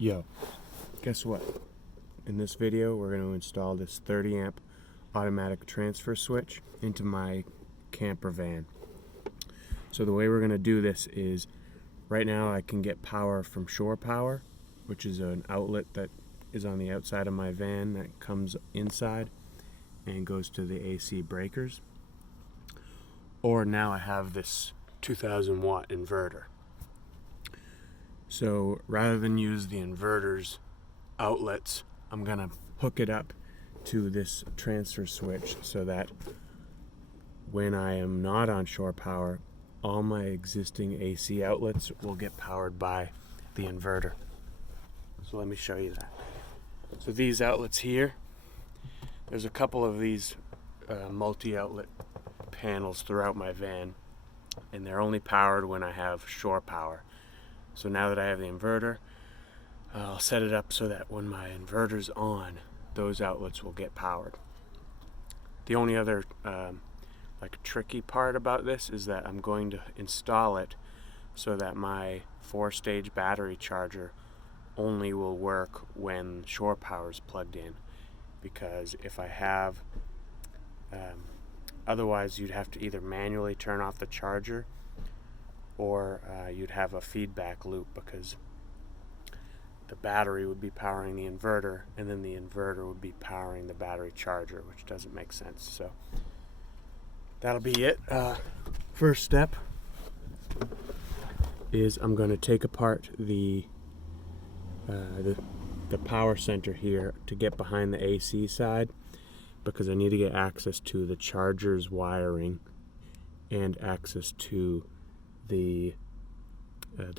Yo, guess what? In this video, we're going to install this 30 amp automatic transfer switch into my camper van. So the way we're going to do this is, right now I can get power from Shore Power, which is an outlet that is on the outside of my van that comes inside and goes to the AC breakers. Or now I have this 2000 watt inverter. So rather than use the inverter's outlets, I'm gonna hook it up to this transfer switch so that when I am not on shore power, all my existing AC outlets will get powered by the inverter. So let me show you that. So these outlets here, there's a couple of these multi-outlet panels throughout my van, and they're only powered when I have shore power. So now that I have the inverter, I'll set it up so that when my inverter's on, those outlets will get powered. The only other tricky part about this is that I'm going to install it so that my 4-stage battery charger only will work when shore power is plugged in, because if I have otherwise you'd have to either manually turn off the charger or you'd have a feedback loop, because the battery would be powering the inverter and then the inverter would be powering the battery charger, which doesn't make sense. So that'll be it. First step is I'm going to take apart the power center here to get behind the AC side, because I need to get access to the charger's wiring and access to the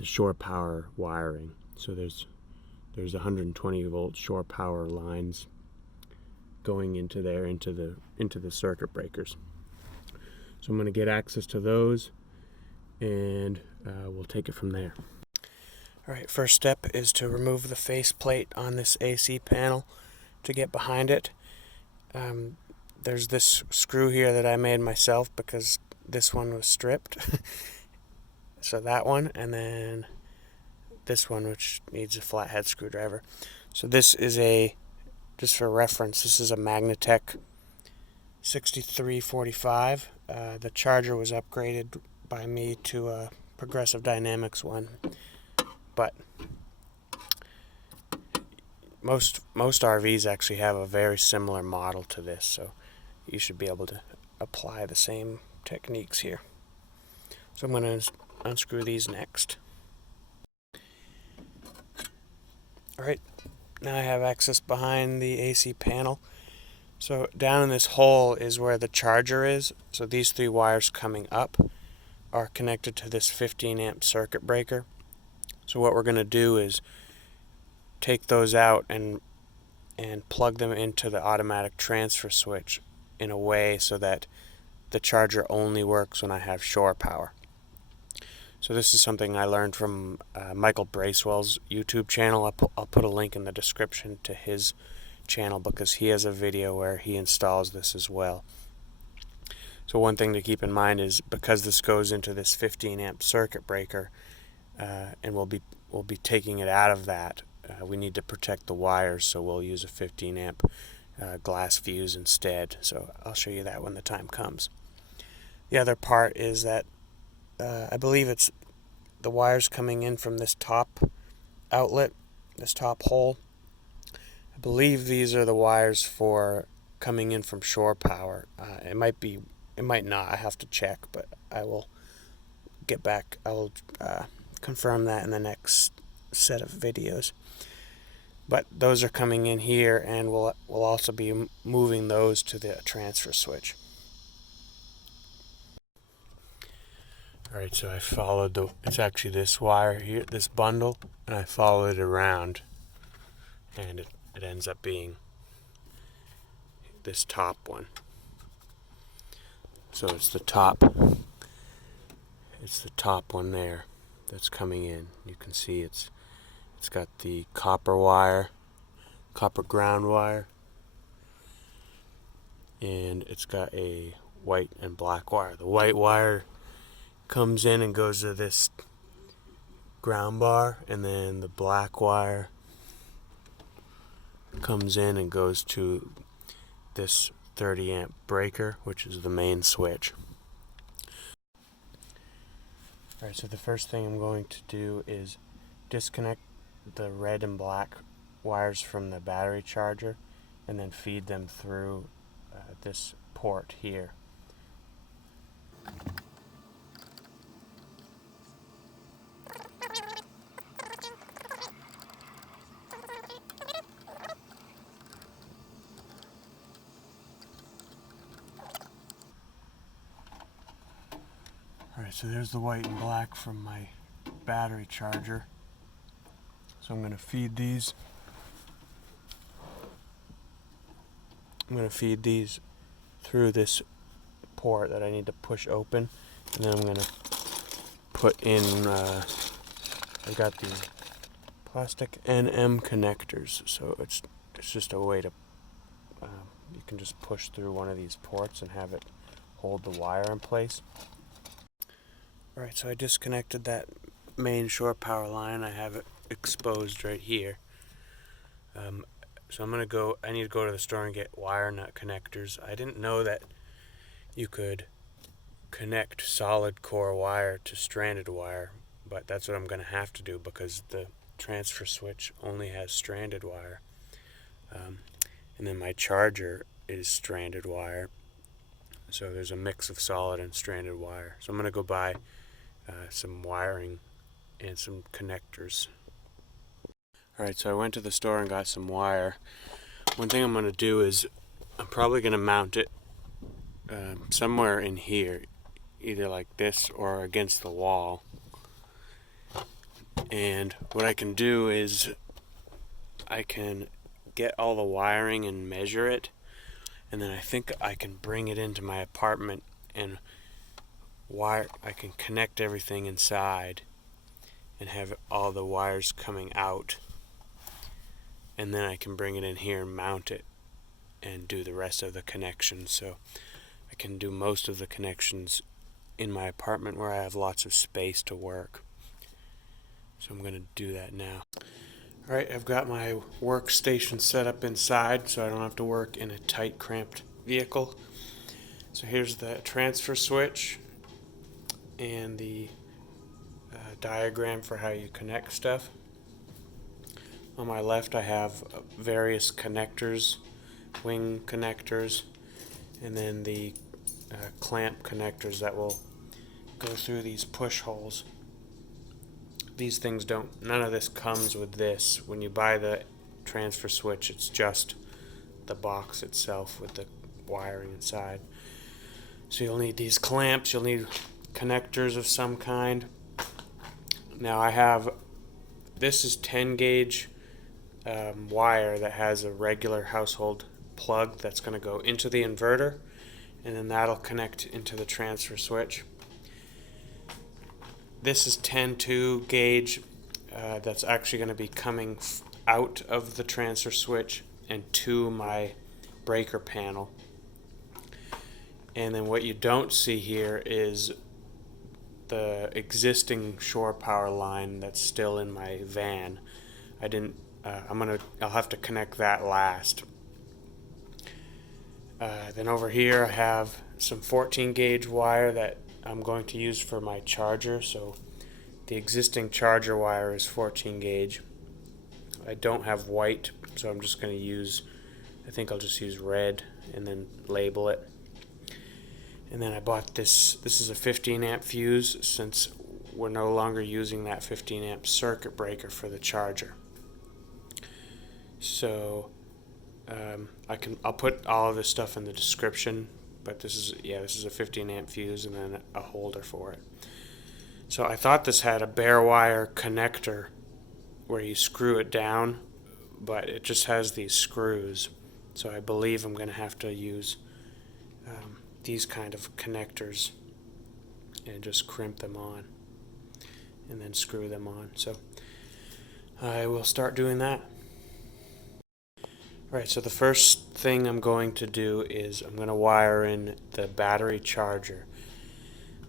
shore power wiring. So there's 120 volt shore power lines going into there, into the circuit breakers. So I'm going to get access to those, and we'll take it from there. Alright, first step is to remove the faceplate on this AC panel to get behind it. There's this screw here that I made myself because this one was stripped. So that one, and then this one, which needs a flathead screwdriver. So this is just for reference, this is a Magnatech 6345. The charger was upgraded by me to a Progressive Dynamics one, but most RVs actually have a very similar model to this, so you should be able to apply the same techniques here. So I'm going to unscrew these next. Alright, now I have access behind the AC panel. So down in this hole is where the charger is. So these 3 wires coming up are connected to this 15 amp circuit breaker. So what we're going to do is take those out and plug them into the automatic transfer switch in a way so that the charger only works when I have shore power. So this is something I learned from Michael Bracewell's YouTube channel. I'll put a link in the description to his channel because he has a video where he installs this as well. So one thing to keep in mind is, because this goes into this 15 amp circuit breaker, and we'll be taking it out of that, we need to protect the wires, so we'll use a 15 amp glass fuse instead. So I'll show you that when the time comes. The other part is that I believe it's the wires coming in from this top outlet, this top hole. I believe these are the wires for coming in from shore power. It might not. I have to check, but I will get back. I will confirm that in the next set of videos. But those are coming in here, and we'll also be moving those to the transfer switch. Alright, so I followed it's actually this wire here, this bundle, and I followed it around, and it ends up being this top one. So it's the top one there that's coming in. You can see it's got the copper wire, copper ground wire, and it's got a white and black wire. The white wire comes in and goes to this ground bar, and then the black wire comes in and goes to this 30 amp breaker, which is the main switch. Alright, so the first thing I'm going to do is disconnect the red and black wires from the battery charger and then feed them through this port here. Alright, so there's the white and black from my battery charger. So I'm going to feed these. I'm going to feed these through this port that I need to push open, and then I'm going to put in, I got these plastic NM connectors, so it's just a way to, you can just push through one of these ports and have it hold the wire in place. Alright, so I disconnected that main shore power line. I have it exposed right here. So I need to go to the store and get wire nut connectors. I didn't know that you could connect solid core wire to stranded wire, but that's what I'm going to have to do because the transfer switch only has stranded wire. And then my charger is stranded wire. So there's a mix of solid and stranded wire. So I'm going to go buy some wiring and some connectors. Alright, so I went to the store and got some wire. One thing I'm going to do is I'm probably going to mount it somewhere in here, either like this or against the wall. And what I can do is I can get all the wiring and measure it, and then I think I can bring it into my apartment and I can connect everything inside and have all the wires coming out, and then I can bring it in here and mount it and do the rest of the connections. So I can do most of the connections in my apartment where I have lots of space to work. So I'm going to do that now. Alright, I've got my workstation set up inside so I don't have to work in a tight, cramped vehicle. So here's the transfer switch and the diagram for how you connect stuff. On my left I have various connectors, wing connectors, and then the clamp connectors that will go through these push holes. These things none of this comes with this. When you buy the transfer switch, it's just the box itself with the wiring inside. So you'll need these clamps, you'll need connectors of some kind. Now this is 10 gauge wire that has a regular household plug that's going to go into the inverter, and then that'll connect into the transfer switch. This is 10-2 gauge that's actually going to be coming out of the transfer switch and to my breaker panel. And then what you don't see here is the existing shore power line that's still in my van. I'll have to connect that last. Then over here I have some 14 gauge wire that I'm going to use for my charger. So the existing charger wire is 14 gauge. I don't have white, so I'm just going to use, I think I'll just use red and then label it. And then I bought this is a 15 amp fuse since we're no longer using that 15 amp circuit breaker for the charger. So I'll put all of this stuff in the description, but this is a 15 amp fuse and then a holder for it. So I thought this had a bare wire connector where you screw it down, but it just has these screws. So I believe I'm going to have to use these kind of connectors and just crimp them on and then screw them on. So I will start doing that. Alright, so the first thing I'm going to do is I'm going to wire in the battery charger.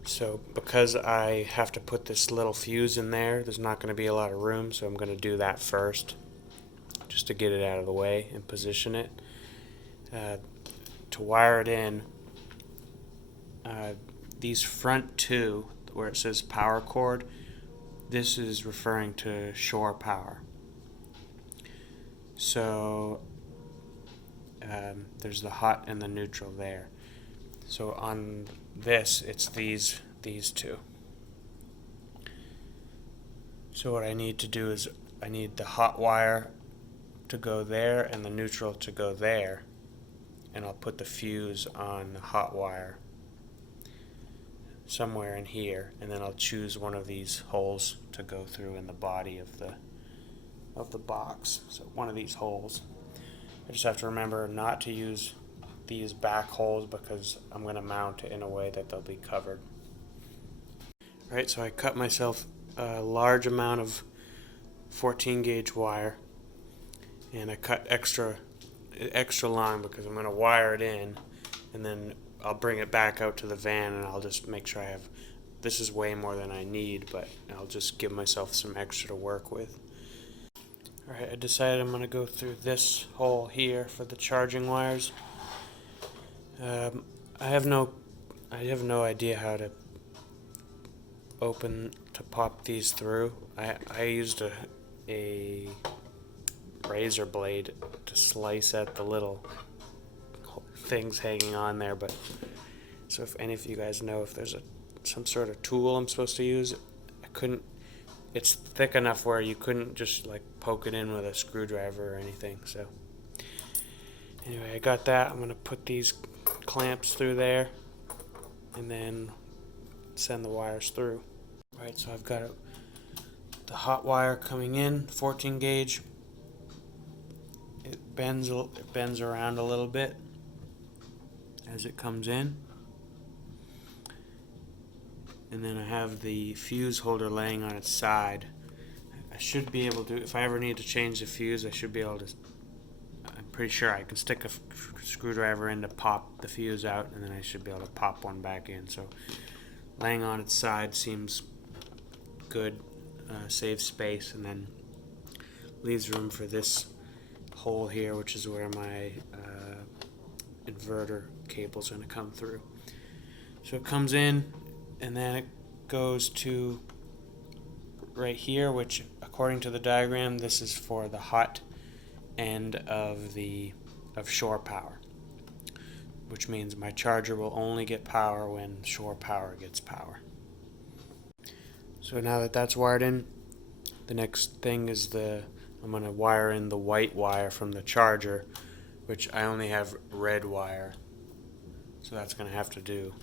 So because I have to put this little fuse in there, there's not going to be a lot of room, so I'm going to do that first. just to get it out of the way and position it. To wire it in, these front two, where it says power cord, this is referring to shore power. So there's the hot and the neutral there. So on this, it's these two. So what I need to do is I need the hot wire to go there and the neutral to go there, and I'll put the fuse on the hot wire somewhere in here, and then I'll choose one of these holes to go through in the body of the box. So one of these holes. I just have to remember not to use these back holes because I'm going to mount it in a way that they'll be covered. Alright, so I cut myself a large amount of 14 gauge wire, and I cut extra long because I'm going to wire it in, and then I'll bring it back out to the van and I'll just make sure I have, this is way more than I need, but I'll just give myself some extra to work with. Alright, I decided I'm going to go through this hole here for the charging wires. I have no idea how to pop these through. I used a razor blade to slice at the little things hanging on there, but so if any of you guys know if there's some sort of tool I'm supposed to use, I couldn't. It's thick enough where you couldn't just like poke it in with a screwdriver or anything. So anyway, I got that. I'm going to put these clamps through there and then send the wires through. Alright, so I've got the hot wire coming in, 14 gauge. It bends around a little bit as it comes in. And then I have the fuse holder laying on its side. I should be able to, if I ever need to change the fuse, I should be able to, I'm pretty sure I can stick a screwdriver in to pop the fuse out, and then I should be able to pop one back in. So laying on its side seems good, saves space, and then leaves room for this hole here, which is where my inverter cable's going to come through. So it comes in, and then it goes to right here, which according to the diagram, this is for the hot end of shore power, which means my charger will only get power when shore power gets power. So now that that's wired in, the next thing is I'm going to wire in the white wire from the charger, which I only have red wire, so that's going to have to do.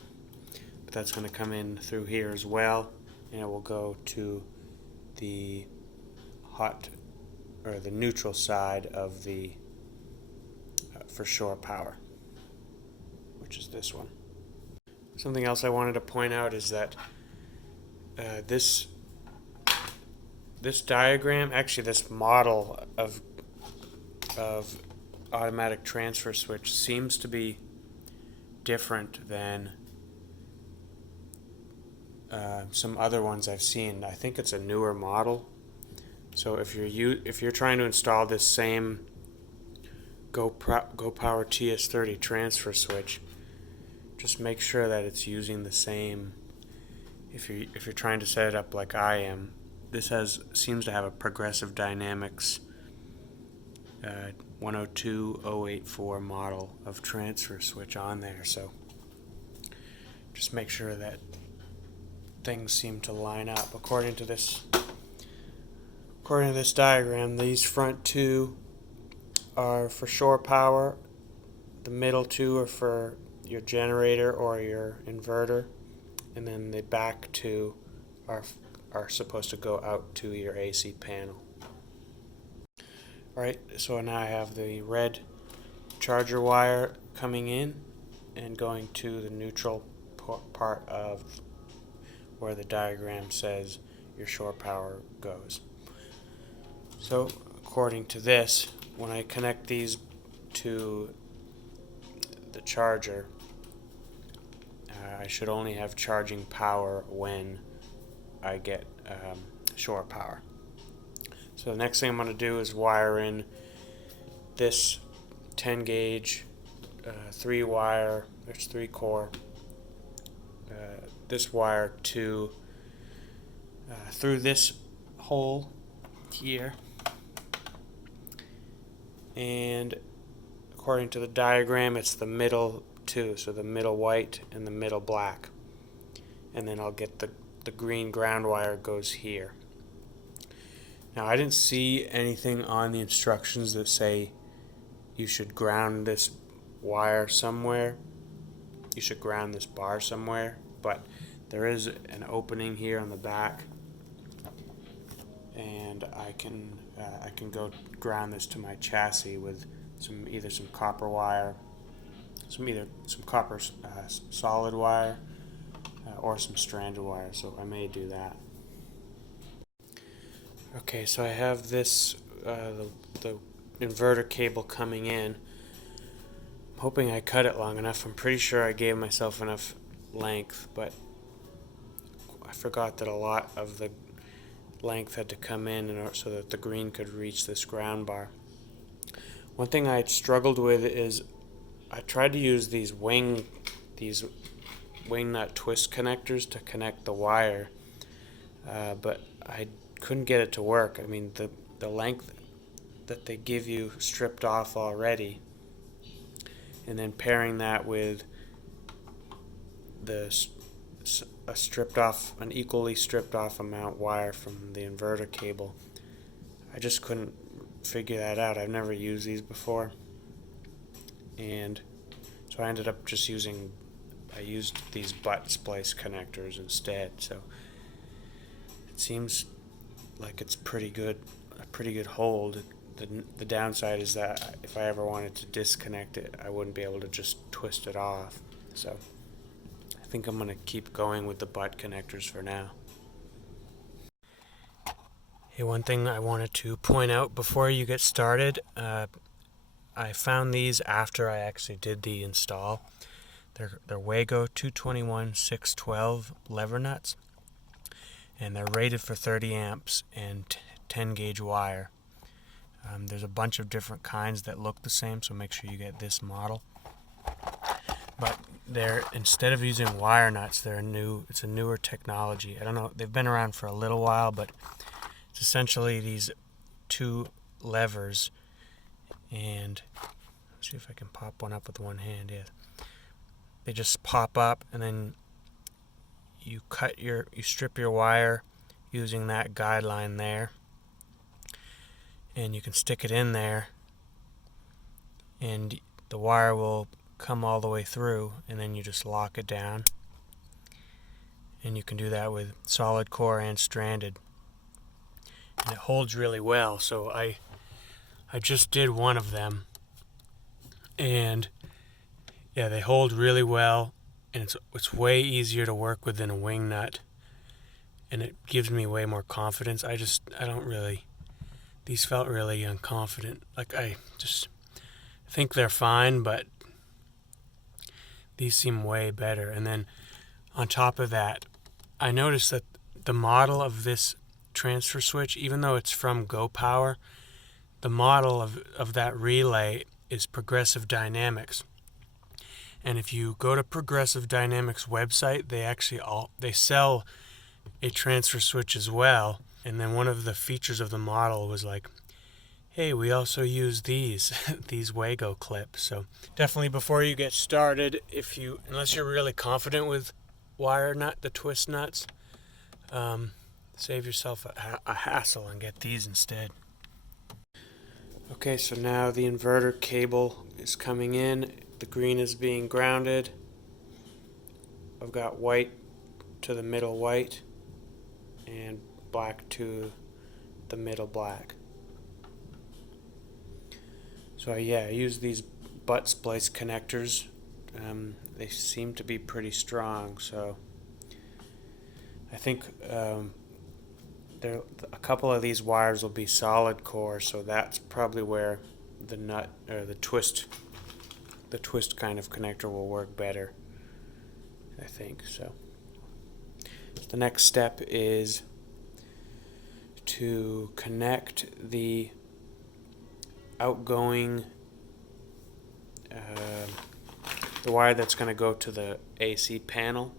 But that's going to come in through here as well, and it will go to the hot or the neutral side of the for shore power, which is this one. Something else I wanted to point out is that this diagram, actually this model of automatic transfer switch seems to be different than some other ones I've seen. I think it's a newer model. So if you're trying to install this same GoPower TS-30 transfer switch, just make sure that it's using the same. If you're trying to set it up like I am, this seems to have a Progressive Dynamics 102084 model of transfer switch on there. So just make sure that things seem to line up according to this diagram. These front two are for shore power, the middle two are for your generator or your inverter, and then the back two are supposed to go out to your AC panel. Alright, so now I have the red charger wire coming in and going to the neutral part of where the diagram says your shore power goes. So according to this, when I connect these to the charger, I should only have charging power when I get shore power. So the next thing I'm going to do is wire in this 10 gauge 3 wire, there's 3 core, this wire to through this hole here, and according to the diagram it's the middle two, so the middle white and the middle black, and then I'll get the green ground wire goes here. Now I didn't see anything on the instructions that say you should ground this wire somewhere, you should ground this bar somewhere, but there is an opening here on the back, and I can go ground this to my chassis with either some copper wire, some copper solid wire, or some stranded wire. So I may do that. Okay, so I have this the inverter cable coming in. I'm hoping I cut it long enough. I'm pretty sure I gave myself enough length, but I forgot that a lot of the length had to come in so that the green could reach this ground bar. One thing I struggled with is I tried to use these wing nut twist connectors to connect the wire, but I couldn't get it to work. I mean, the length that they give you stripped off already, and then pairing that with an equally stripped off amount wire from the inverter cable, I just couldn't figure that out. I've never used these before, and so I ended up just using these butt splice connectors instead. So it seems like it's a pretty good hold. The downside is that if I ever wanted to disconnect it, I wouldn't be able to just twist it off. So I think I'm going to keep going with the butt connectors for now. Hey, one thing I wanted to point out before you get started, I found these after I actually did the install. They're Wago 221-612 lever nuts, and they're rated for 30 amps and 10 gauge wire. There's a bunch of different kinds that look the same, so make sure you get this model. But instead of using wire nuts, it's a newer technology. I don't know, they've been around for a little while, but it's essentially these 2 levers, and let's see if I can pop one up with one hand. Yeah, they just pop up, and then you strip your wire using that guideline there, and you can stick it in there, and the wire will come all the way through, and then you just lock it down. And you can do that with solid core and stranded, and it holds really well. So I just did one of them, and yeah, they hold really well, and it's way easier to work with than a wing nut, and it gives me way more confidence. These felt really unconfident. Like, I just think they're fine, but these seem way better. And then on top of that, I noticed that the model of this transfer switch, even though it's from GoPower, the model of that relay is Progressive Dynamics. And if you go to Progressive Dynamics website, they sell a transfer switch as well. And then one of the features of the model was like, hey, we also use these Wago clips. So definitely, before you get started, unless you're really confident with the twist nuts, save yourself a hassle and get these instead. Okay, so now the inverter cable is coming in. The green is being grounded. I've got white to the middle white and black to the middle black. So yeah, I use these butt splice connectors. They seem to be pretty strong, so I think a couple of these wires will be solid core, so that's probably where the nut or the twist kind of connector will work better, I think. So the next step is to connect the outgoing, the wire that's going to go to the AC panel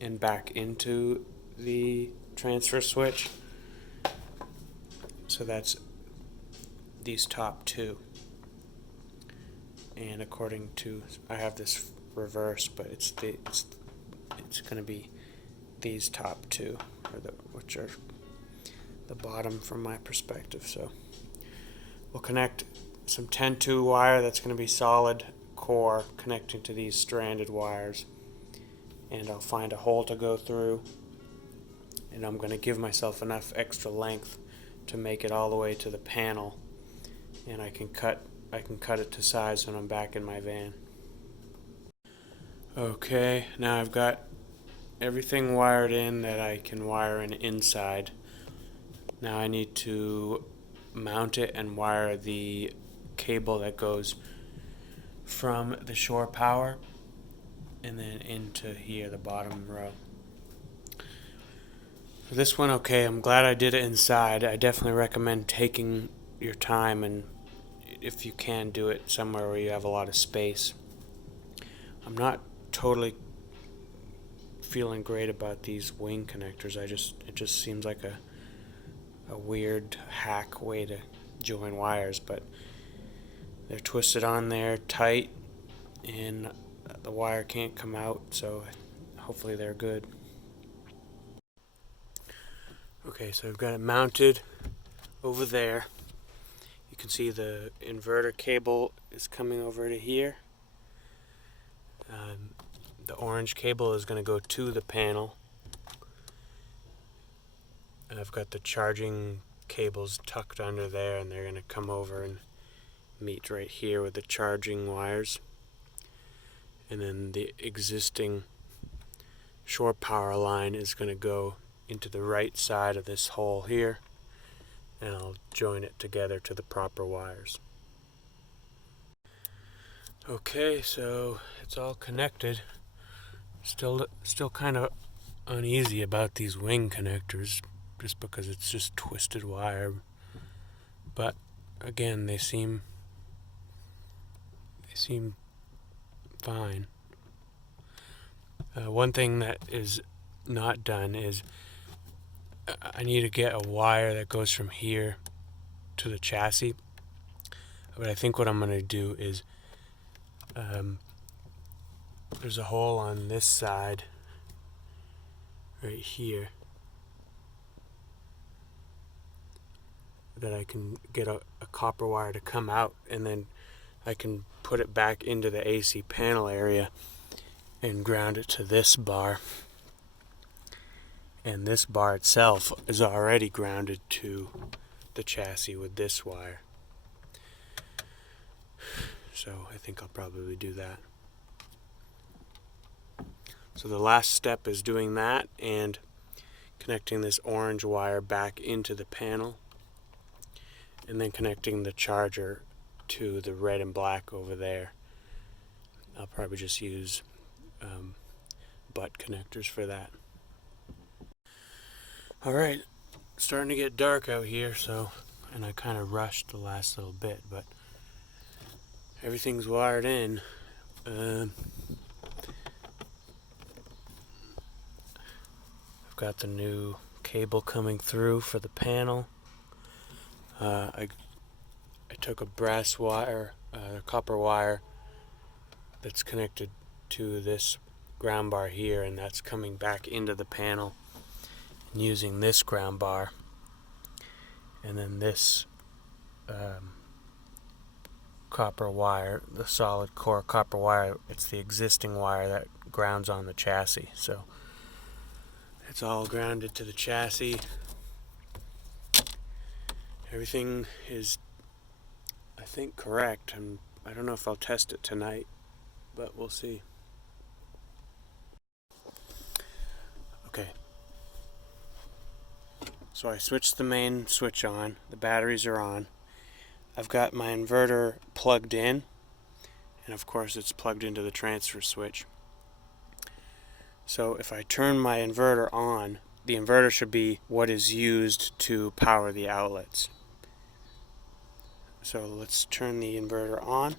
and back into the transfer switch. So that's these top two. And according to, I have this reversed, but it's going to be these top two, which are the bottom from my perspective. So we'll connect some 10-2 wire that's going to be solid core connecting to these stranded wires, and I'll find a hole to go through, and I'm going to give myself enough extra length to make it all the way to the panel, and I can cut it to size when I'm back in my van. Okay, now I've got everything wired in that I can wire in inside. Now I need to mount it and wire the cable that goes from the shore power and then into here, the bottom row. For this one, okay, I'm glad I did it inside. I definitely recommend taking your time, and if you can, do it somewhere where you have a lot of space. I'm not totally feeling great about these wing connectors. It just seems like a weird hack way to join wires, but they're twisted on there tight and the wire can't come out, so hopefully they're good. Okay, so I've got it mounted over there. You can see the inverter cable is coming over to here. The orange cable is going to go to the panel. And I've got the charging cables tucked under there, and they're going to come over and meet right here with the charging wires. And then the existing shore power line is going to go into the right side of this hole here, and I'll join it together to the proper wires. Okay, so it's all connected. Still kind of uneasy about these wing connectors, just because it's just twisted wire. But again, they seem fine. One thing that is not done is I need to get a wire that goes from here to the chassis. But I think what I'm going to do is there's a hole on this side right here that I can get a copper wire to come out, and then I can put it back into the AC panel area and ground it to this bar. And this bar itself is already grounded to the chassis with this wire. So I think I'll probably do that. So the last step is doing that and connecting this orange wire back into the panel, and then connecting the charger to the red and black over there. I'll probably just use butt connectors for that. Alright, starting to get dark out here, and I kind of rushed the last little bit, but everything's wired in. I've got the new cable coming through for the panel. I took a brass wire, copper wire that's connected to this ground bar here, and that's coming back into the panel, and using this ground bar, and then this copper wire, the solid core copper wire, it's the existing wire that grounds on the chassis. So it's all grounded to the chassis. Everything is, I think, correct. I don't know if I'll test it tonight, but we'll see. Okay. So I switched the main switch on. The batteries are on. I've got my inverter plugged in, and of course it's plugged into the transfer switch. So if I turn my inverter on, the inverter should be what is used to power the outlets. So let's turn the inverter on.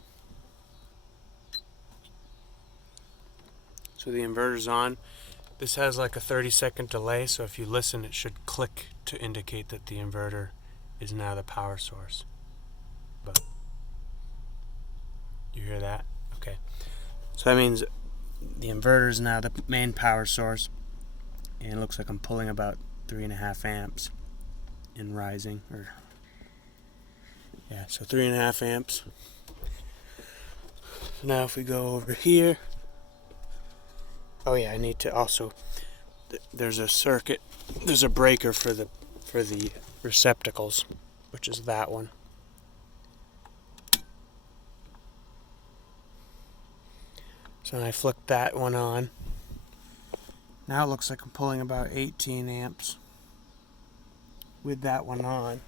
So the inverter's on. This has like a 30-second delay, so if you listen, it should click to indicate that the inverter is now the power source. But you hear that? Okay. So that means the inverter is now the main power source, and it looks like I'm pulling about 3.5 amps in rising, or yeah, so 3.5 amps. Now if we go over here, oh yeah, I need to also, there's a circuit, there's a breaker for the receptacles, which is that one. So I flicked that one on. Now it looks like I'm pulling about 18 amps with that one on.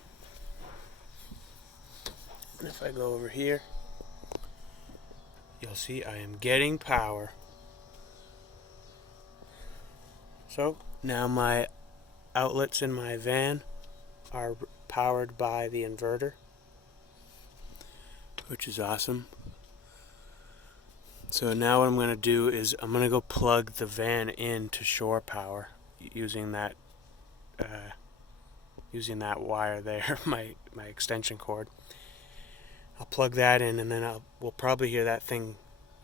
And if I go over here, you'll see I am getting power. So now my outlets in my van are powered by the inverter, which is awesome. So now what I'm going to do is I'm going to go plug the van into shore power using that wire there, my extension cord. I'll plug that in, and then we'll probably hear that thing.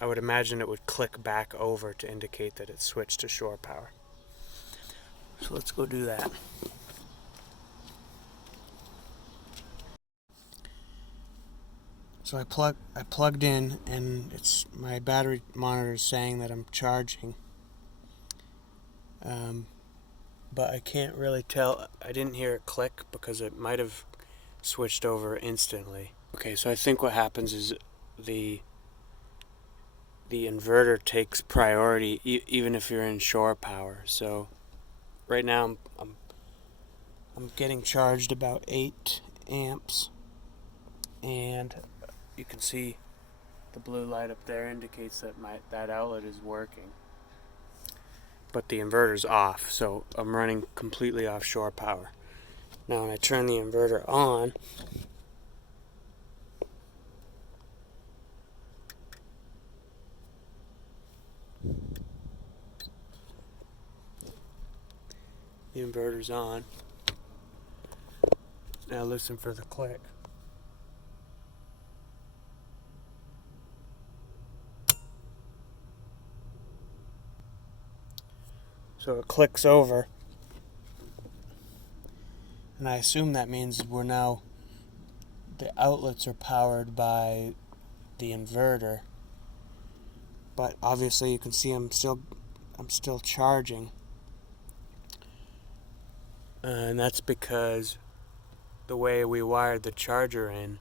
I would imagine it would click back over to indicate that it's switched to shore power. So let's go do that. So I plugged in, and it's my battery monitor is saying that I'm charging, but I can't really tell. I didn't hear it click because it might have switched over instantly. Okay, so I think what happens is the inverter takes priority even if you're in shore power. So right now I'm getting charged about 8 amps, and you can see the blue light up there indicates that that outlet is working. But the inverter's off, so I'm running completely off shore power. Now when I turn the inverter on, the inverter's on. Now listen for the click. So it clicks over, and I assume that means the outlets are powered by the inverter. But obviously you can see I'm still charging, and that's because the way we wired the charger in.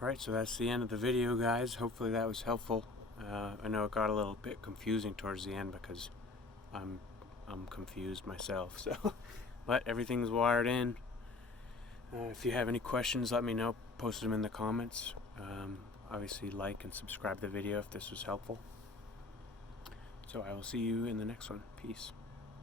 Alright, so that's the end of the video, guys. Hopefully that was helpful. I know it got a little bit confusing towards the end because I'm confused myself. So, but everything's wired in. If you have any questions, let me know. Post them in the comments. Obviously, like and subscribe to the video if this was helpful. So I will see you in the next one. Peace.